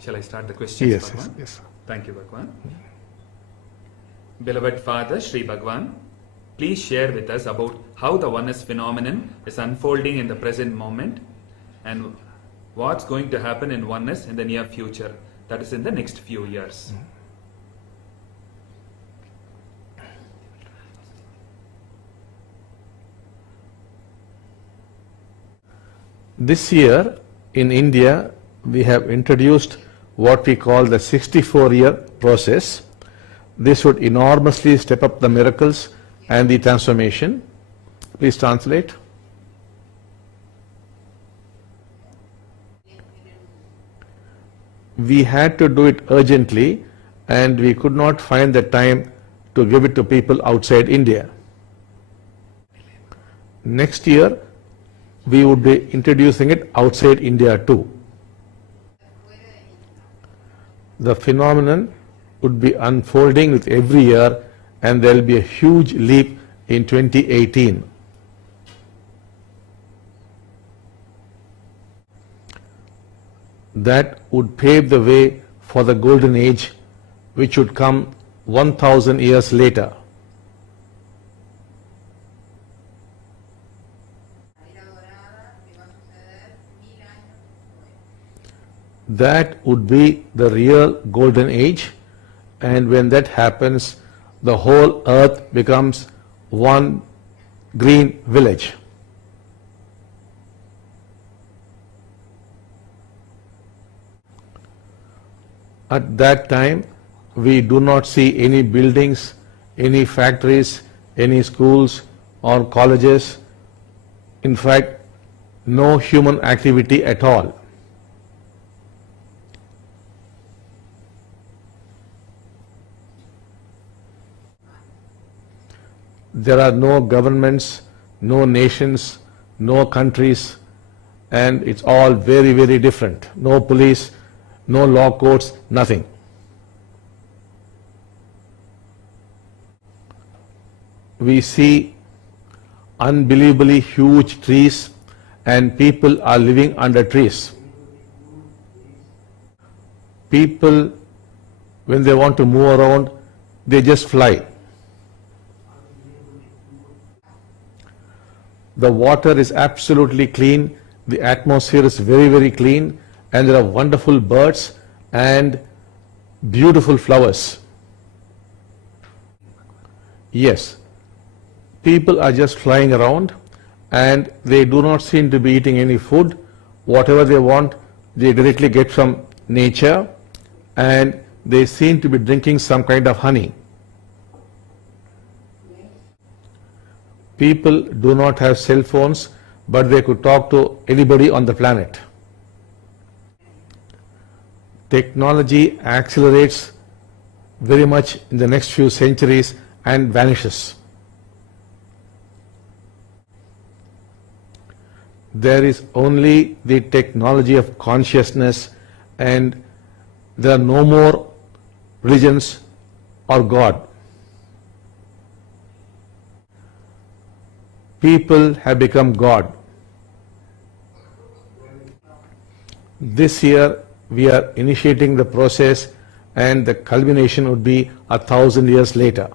Shall I start the questions, Yes, Bhagwan? yes. Thank you, Bhagwan. Beloved Father, Sri Bhagwan, please share with us about how the oneness phenomenon is unfolding in the present moment and what's going to happen in oneness in the near future, that is in the next few years. This year in India, we have introduced what we call the 64-year process. This would enormously step up the miracles and the transformation. Please translate. We had to do it urgently and we could not find the time to give it to people outside India. Next year, we would be introducing it outside India too. The phenomenon would be unfolding with every year and there will be a huge leap in 2018. That would pave the way for the golden age which would come 1000 years later. That would be the real golden age, and when that happens, the whole earth becomes one green village. At that time, we do not see any buildings, any factories, any schools or colleges. In fact, no human activity at all. There are no governments, no nations, no countries, and it's all very, very different. No police, no law courts, nothing. We see unbelievably huge trees and people are living under trees. People, when they want to move around, they just fly. The water is absolutely clean, the atmosphere is very, very clean, and there are wonderful birds and beautiful flowers. Yes, people are just flying around and they do not seem to be eating any food. Whatever they want, they directly get from nature, and they seem to be drinking some kind of honey. People do not have cell phones, but they could talk to anybody on the planet. Technology accelerates very much in the next few centuries and vanishes. There is only the technology of consciousness, and there are no more religions or God. People have become God. This year we are initiating the process, and the culmination would be 1000 years later.